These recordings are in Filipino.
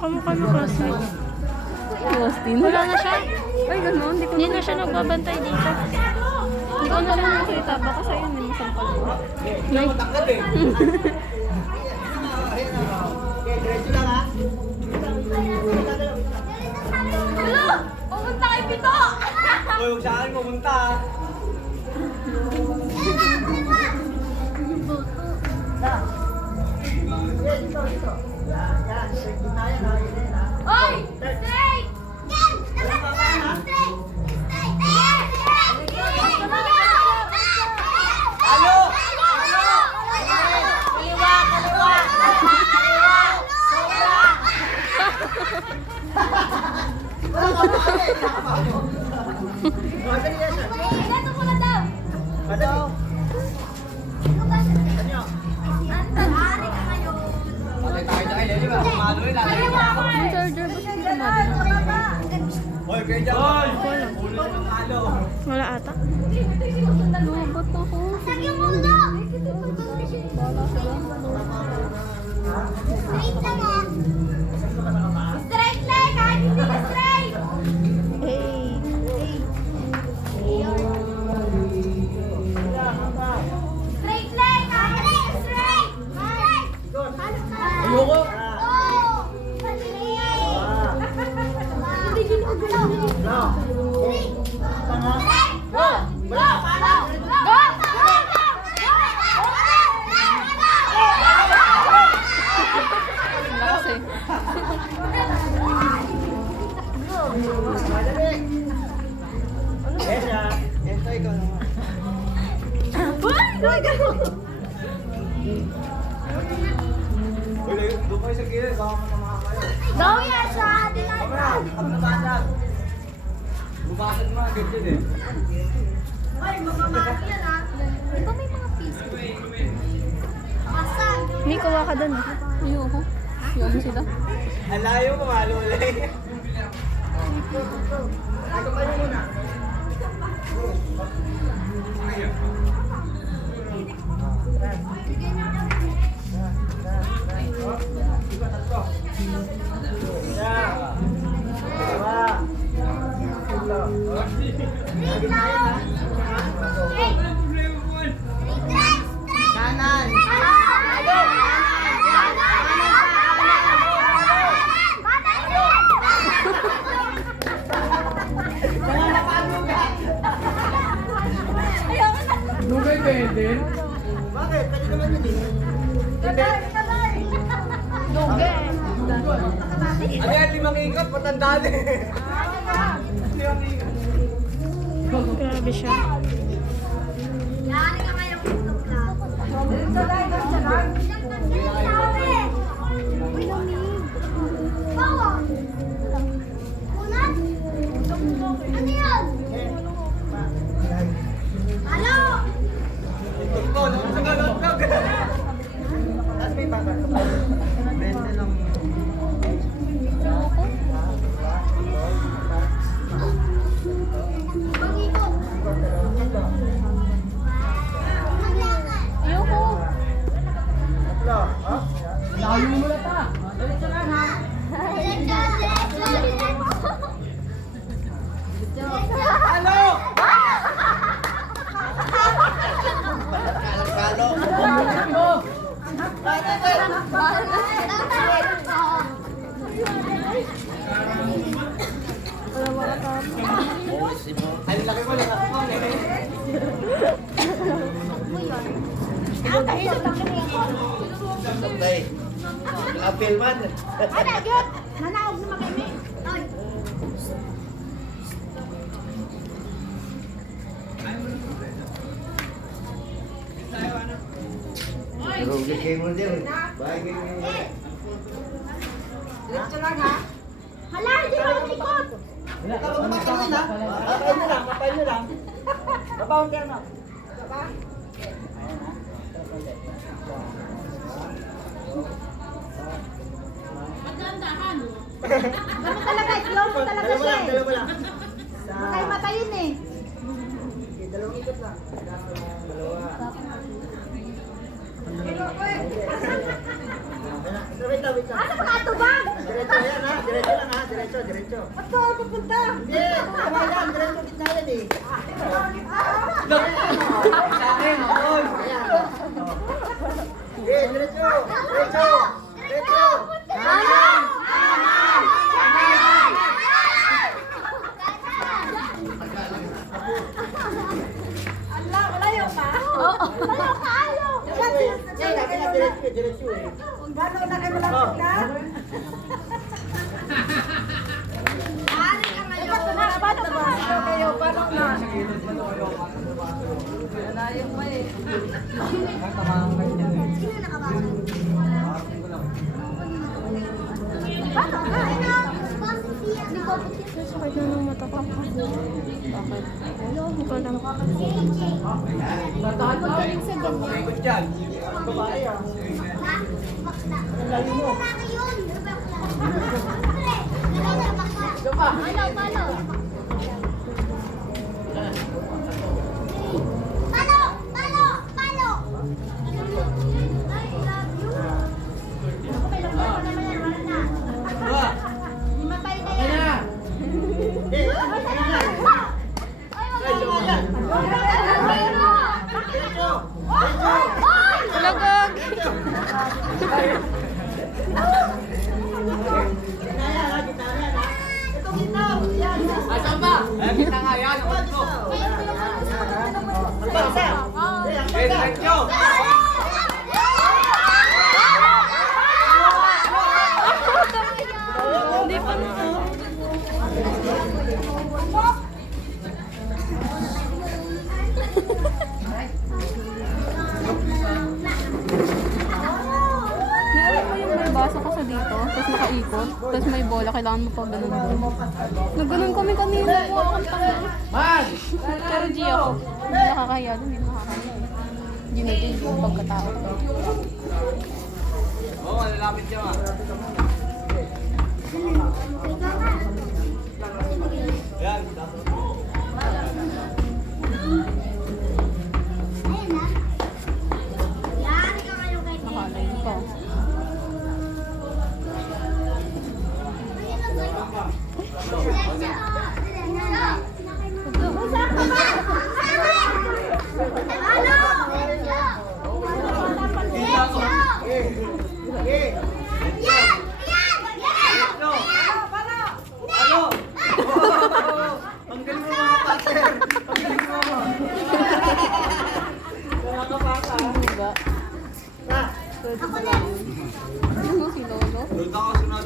Kamukha mo classmate. Austin. Wala na siya. Ay, ganun. Hindi na siya nagbabantay dito. Hindi ko na lang nakita. Baka sa'yo may masampal ko. Nay. Hello! Pumunta kay Pito! Huwag sa akin pumunta. Oy! Straight! Ano? Kaliwa! Kaliwa! Kaliwa! Dito muna daw! Hari ka ngayon! Patay tayo na kayo, di ba? Kumalo yun, lalaki Kaliwa pa ako. ko eh! Yung charger ba siya gumagana? Hoy, kayo dyan. Hoy! Ulo ng halo. Wala ata. Lubot ako. Saan yung mundo? Bala sila. Straight lang ah! Straight leg! Kahit hindi ka straight! Hey. Straight leg! Kahit hindi ka straight! Ayoko. Oh! Hindi ginagawa. Straight! Straight! Go! Go! Go! Lakas eh. Esya, ito ikaw naman. Uy, doon kayo sa gilid, baka matamahan kayo. Go, Yasha! Mamaya, kami nabasag. Bubasag mga ganyan eh. Ay, mamamaki yan ah. Di ba may mga piso? Asan? May kuha ka doon. Ayoko. Ayoko sila. Ang layo mo, malo ulit. Ito pa rin muna. Kanan! Lugay ba yun din? Bakit? Pwede naman yun eh. Ano yan, 5 ikot, matanda na eh. 5 ikot. Grabe siya. Yari ka ngayong gusto ka. Uy, lamig. Bawa. Ulat? Ano yan? Halo? Ito, naman sa galot-log. Tapos may baba. 20 lang. Mag-ikot. Maglakad. Ayoko. Layo mo na ta! Diretso, diretso, diretso. Ano? Kalo. Ang laki mo lang ako eh. Tay. Apil man. Ano, Jod? Nanaog na mag-imi. Ay. Rugi kayo mo din. Bahay kayo mo. Diretso lang ha. Hala, hindi ka mag-ikot. Kapain nyo lang, kapain nyo lang. Kapain ka na. Ganun talaga, slow mo talaga Dalawa siya lang, eh. dalawa lang. Isa. Makay-mata yun eh. Okay, dalawang ikot lang. Dalawa. Wait lang, wait lang. Asa makatubag? Diretso yan ha, diretso lang ha, diretso, diretso. Ba't ka ako pupunta? Hindi, tama yan, diretso gitna yan eh. Sa akin, doon. Ayan. Sige, diretso, diretso, diretso. Kanan. Allah, malayo pa. Oo. Malayo ka, ayaw. Yan, lagi na diretso eh, diretso eh. Gano'n na kayo malapit na? Ari ka ngayon. Ito na, paano ba? Kayo, paano na? Malayo mo eh. Sino nakabasa? Paano na? Hindi ko Sakit na ng mata ko. Bakit? Wala, mukha lang. Ikot dyan. Babae ah. Layo mo. Eh, diretso. Talagag! Gitna yan ha, gitna yan ha. Ito gitna. Yan. Asan ba? Ayan, kita nga yan. Ito, ito. Ang bansa. Eh, ang Eh, bansa. diretso. Hindi pa na. Alam mo yung may basa ka sa dito, tapos nakaikot, tapos may bola, kailangan mo pa ganun doon. Nagganon kami kanina po akong tanga. Man! Pero G ako, hindi nakakaya doon, hindi nakakaya. Ginigil yung pagkatao. Oo, malalapit siya ma. Ayan. Nakalayo pa. Eh, Diretso. Ano? Ang galing mo mga pater. Ang galing mo. Nakakapasa. Diba? na. Pwede ba lang? Ano si Lolo? Doon ako sunod.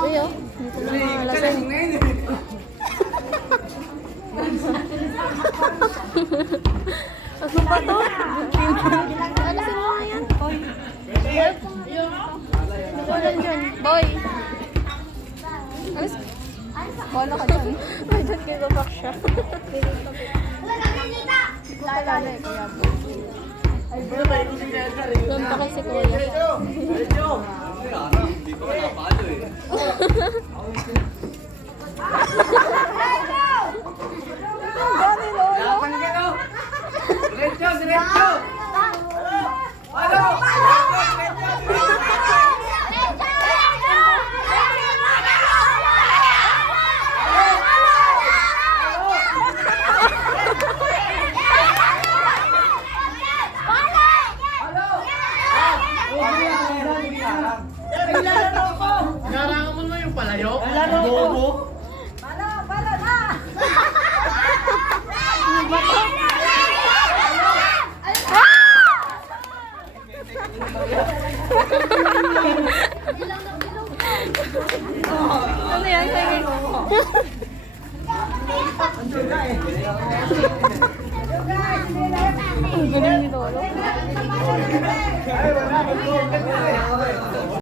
Uy, oh. Hindi ko na makalasing. Ano ba to? Alisin mo nga yan. Boy. Wala dyan. Boy! Alis. Bola ka dyan. Ay, dyan kayo babak siya. Lalala eh, kaya po. Doon pa kasi kuya. Diretso. Diretso. Hindi ko napalo eh. Lapan ka no? Diretso, diretso! Ano? Diretso, diretso! Nilalaro ko. Narangan mo yung palayo? Nilalaro ko. Bobo? Ano yan? Sige. Ang galing ni Lolo. Ay, wala.